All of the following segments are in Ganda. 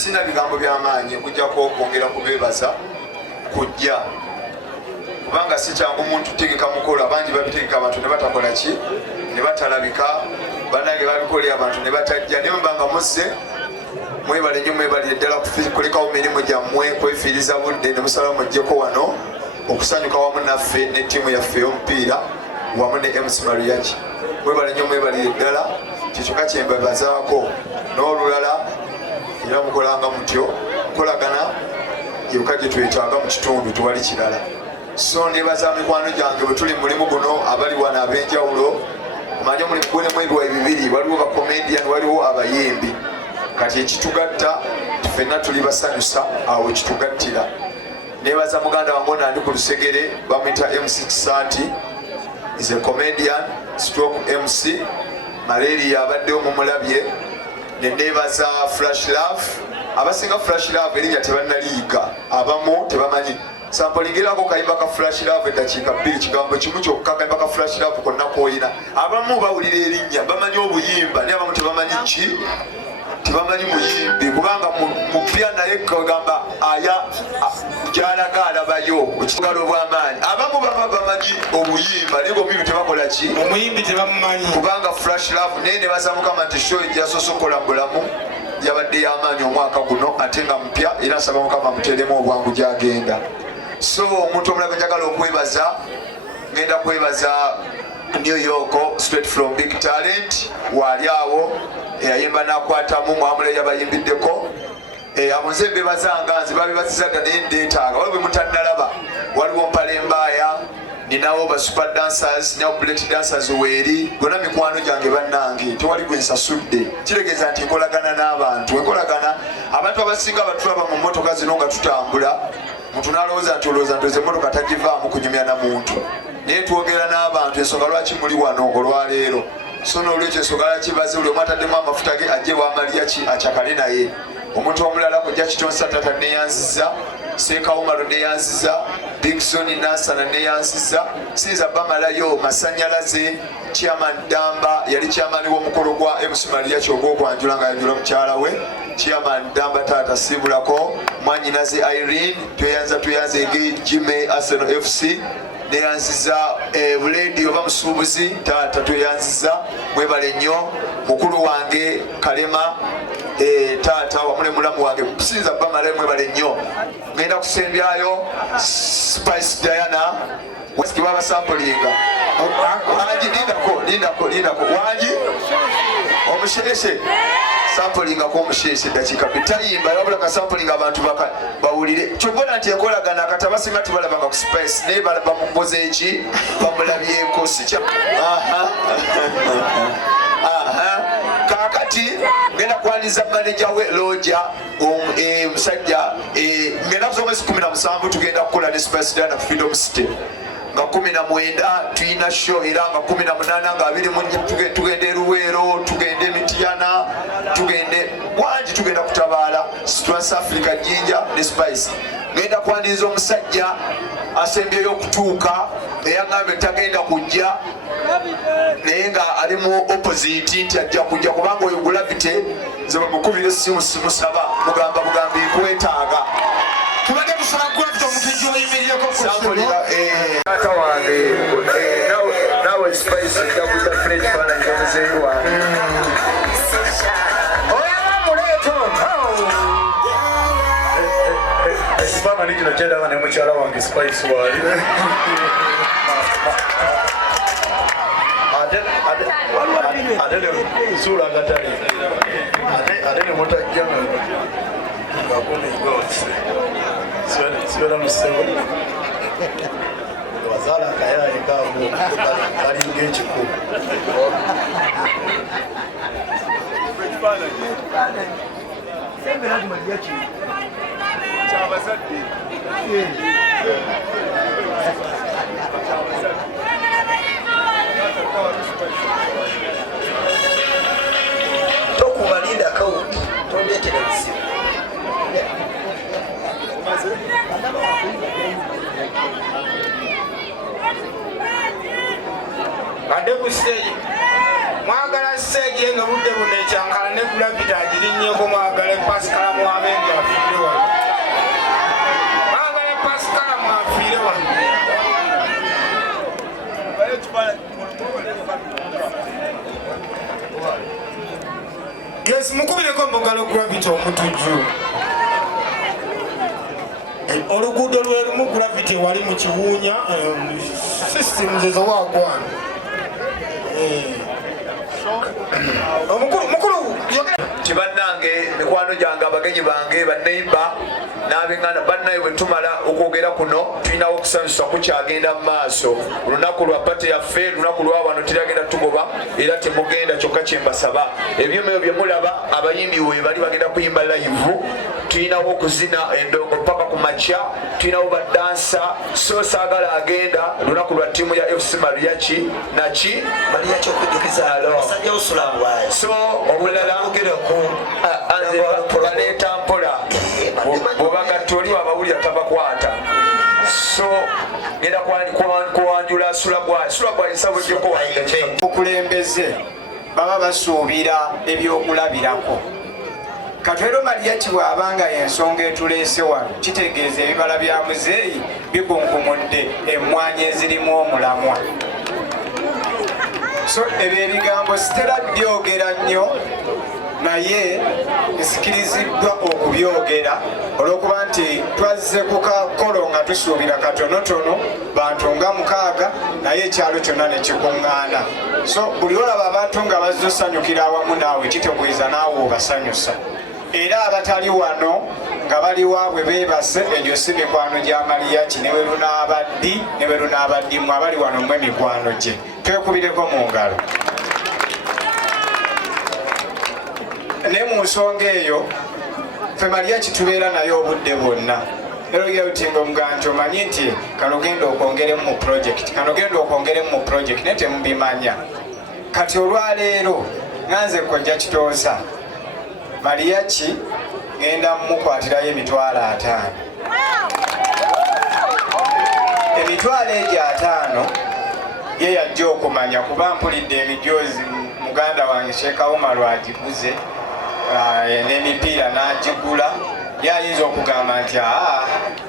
Sina bigambo by'amaanyi okujjako okwongera kubeebaza kujja kubanga si kyangu omuntu tegeka mukolo abangi babitegeka abantu ne batakola ki ne batalabika banange babikolera abantu ne batajja naye mbanga musse mwebale nnyo mwebalire ddala kulekawo mirimu gyammwe kwefiiriza budde ne musalawo muggyeko wano okusanyuka wamu naffe ne ttiimu yaffe ey'omupiira wamu ne MC Maruyaki mwebale nnyo mwebalire ddala kikyokka kyembebazaako n'olulala era mukolanga mutyo nkolagana yokka gye twetaaga mu kitundu tewali kirala so nebaza mikwano gyange bwe tuli mulimu guno abali wano ab'enjawulo manye omulimu gwonemu ebiwa bibiri waliwo bakomedian waliwo abayimbi kati ekitugatta ffenna tuli basanyusa awo ekitugattira nebaza muganda wange ono andi ku lusegere bamwita MC Kisaati is a comedian stroke MC malaria abaddewo mumulabye nenebaza Flash Love abasinga Flash Love erinnya tebannaliyiga abamu tebamanyi sampolingirako kayimba ka Flash Love eddakiika 2 kigambo kimu kyokka kayimba ka Flash Love konna kwoyina abamu bawulira erinnya bamanyi obuyimba naye abamu tebamanyi ki tebamanyi muyimbi kubanga mupya naye kagamba aya gyalaga alabayo ekitugalo obw'amaanyi abamu baba bamanyi obuyimba naye omuyimbi tebakola ki omuyimbi tebamumanyi kubanga Flash Love naye nebaza mukama nti show ejjasoose okukola mulamu yabadde y'amaanyi omwaka guno ate nga mupya era nsaba mukama muteeremu obwangu gyagenda so omuntu omulala njagala okwebaza ngenda kwebaza New York straight from Big Talent wali awo eyayimba nakwatamu mwamule yabayimbiddeko abonze mbebazanga nze babibazizaga naye ndeetaaga waliwo bwe mutannalaba waliwo mpale mbaaya ninawo ba super dancers ne bullet dancers weeri gonna mikwano gyange bannange tewali gwe nsasudde kiregeeza nti nkolagana n'abantu enkolagana abantu abasinga batulaba mu mmotoka zino nga tutambula muntu n'alowooza nti olowooza nti ze mmotoka tagivaamu kunyumya na muntu naye twogera n'abantu ensonga lwaki muli wano olwaleero so n'olwekyo ensonga lwaki baze buli omu ataddemu amafuta ge ajje wamaliya ki akyakale naye omuntu omulala kujja kitonsa tata neyanziza Sekawumalo neyanziza Bigson Nasana neyanziza sinza bamalayo masanyalaze Chairman Damba yali chairman w'omukolo gwa MC Maruyaki ogw'okwanjula nga yanjula mukyala we Chairman Damba tata sibulako mwanyinaze Irene tuyanze ege Jimmy Arsenal FC neyanziza buledi oba musuubuzi tata tuyanziza mwebale nnyo mukulu wange Kalema tata wamule mulamu wange sinza bamalayo mwebale nnyo ngenda kusembyayo Spice Diana wasi baba samplinga wangi lindako wangi omusheshe samplinga ko omusheshe dakika bitayimba yabula ka samplinga abantu bawulire kyobona nti ekolagana katabasinga tibalabanga ku Spice naye balaba mukoze eki bamulabyeko sikya kakati ngenda kwaniza manager we Roger musajja ngenda kusomesa 17 tugenda kukola ne Spice Diana Freedom City nga 19 tuyina show era nga 18 nga 20 tugende Luweero tugende Miti Tatiana tugende wangi tugenda kutabaala Trans Africa Jinja ne Spice ngenda kwaniriza omusajja asembyeyo okutuuka eyagambye tagenda kujja naye nga ali mu opposite nti ajja kujja kubanga oyo Gravity nze bamukubira essimu simusaba mugamba bugambi nkwetaaga tubadde tusaba Gravity omuntu gyoyimirireko taata wange nawe Spice jaguza French fana njomuzeeyi wange oyaba muleeto ekifaananyi kino kyendaba ne mukyala wange Spice waali ate nsuula nga tali ate ne mutajja ngakunigose siwera musebo wazaala akayaye kaabo kalinga ekiku tokubalinda kawuti tondetera busibu badde ku stage mwagala stage nga budde buno ekyankala ne Gravity agirinnyeeko mwagala Pascal Mwabenge afiire wano mwagala Pascal mwafiire wano yes mukubireko mbogalo Gravity omutujju oluguudo lwerumu Gravity wali mu kiwuunya systems ezowagwana omukulu tibannange mikwano gyange abagenyi bange baneiba n'abengana bannaye bwe tumala okwogera kuno tulinawo okusanyusa kukyagenda mu maaso olunaku lwa pate yaffe lunaku lwa wano tiragenda tugoba era temugenda kyokka kyembasaba ebyuma ebyo bye mulaba abayimbi we bali bagenda kuyimba live tulinawo okuzina endongo paka ku makya tulinawo badansa so saagala agenda lunaku lwa ttiimu ya FC Mariachi naki Mariachi okujjukiza asajja osulangwayo so omulala baleeta mpola bwebagatoli abawulira tabakwata so ngenda kuwanjula sulagwaisabujeko okulembeze baba basuubira ebyokulabirako Katwero Mariachi bw'abanga y'ensonga etuleese wano kitegeeza ebibala bya muzeeyi bikunkumudde emmwanyi ezirimu omulamwa so ebyo ebigambo sitera byogera nnyo naye nsikiriziddwa okubyogera olw'okuba nti twazze ku kakolo nga tusuubira katonotono bantu nga 6 naye ekyalo kyonna ne kikuŋŋaana so buli olaba abantu nga bazze osanyukira awamu naawe kitegeeza naawe obasanyusa era abatali wano nga bali waabwe beebase egyo si mikwano gya Mariachi ne bwe lunaabaddi ne bwe lunaabaddimu abali wano mwe mikwano gye twekubireko mu ngalo ne mu nsonga eyo ffe Mariachi tubeera naye obudde bwonna era ogira lutingo mugamba nti omanyi nti kano genda okwongeremu mu project kano genda okwongeremu mu project naye temubimanya kati olwaleero nganze kojja kitoosa Mariachi ngenda mumukwatirayo emitwalo 5 emitwalo egyo 5 ye yajja okumanya kuba mpulidde emijoozi muganda wange Sheikh Omar agiguze n'emipiira n'agigula yayinza okugamba nti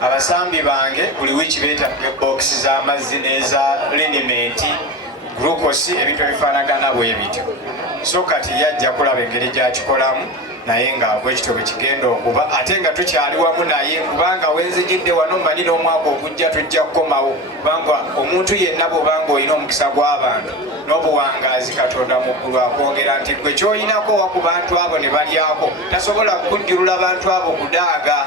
abasambi bange buli wiiki beetadde bokisi z'amazzi n'eza linimenti glukosi ebintu ebifaanagana bwe bityo so kati yajja kulaba engeri gyakikolamu naye nga bwekityo bwe kigenda okuba ate nga tukyali wamu naye kubanga wenzijidde wano mmanyi n'omwaka ogujja tujja kukomawo kubanga omuntu yenna bw'obanga olina omukisa gw'abantu n'obuwangaazi Katonda mu ggulu akwongera nti gwe ky'olinako wa ku bantu abo ne balyako tasobola kujjulula bantu abo kudaaga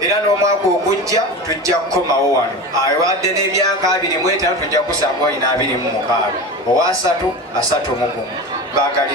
era n'omwaka ogujja tujja kukomawo wano awadde n'emyaka 25 tujja kusanga olina 26 owa 3 31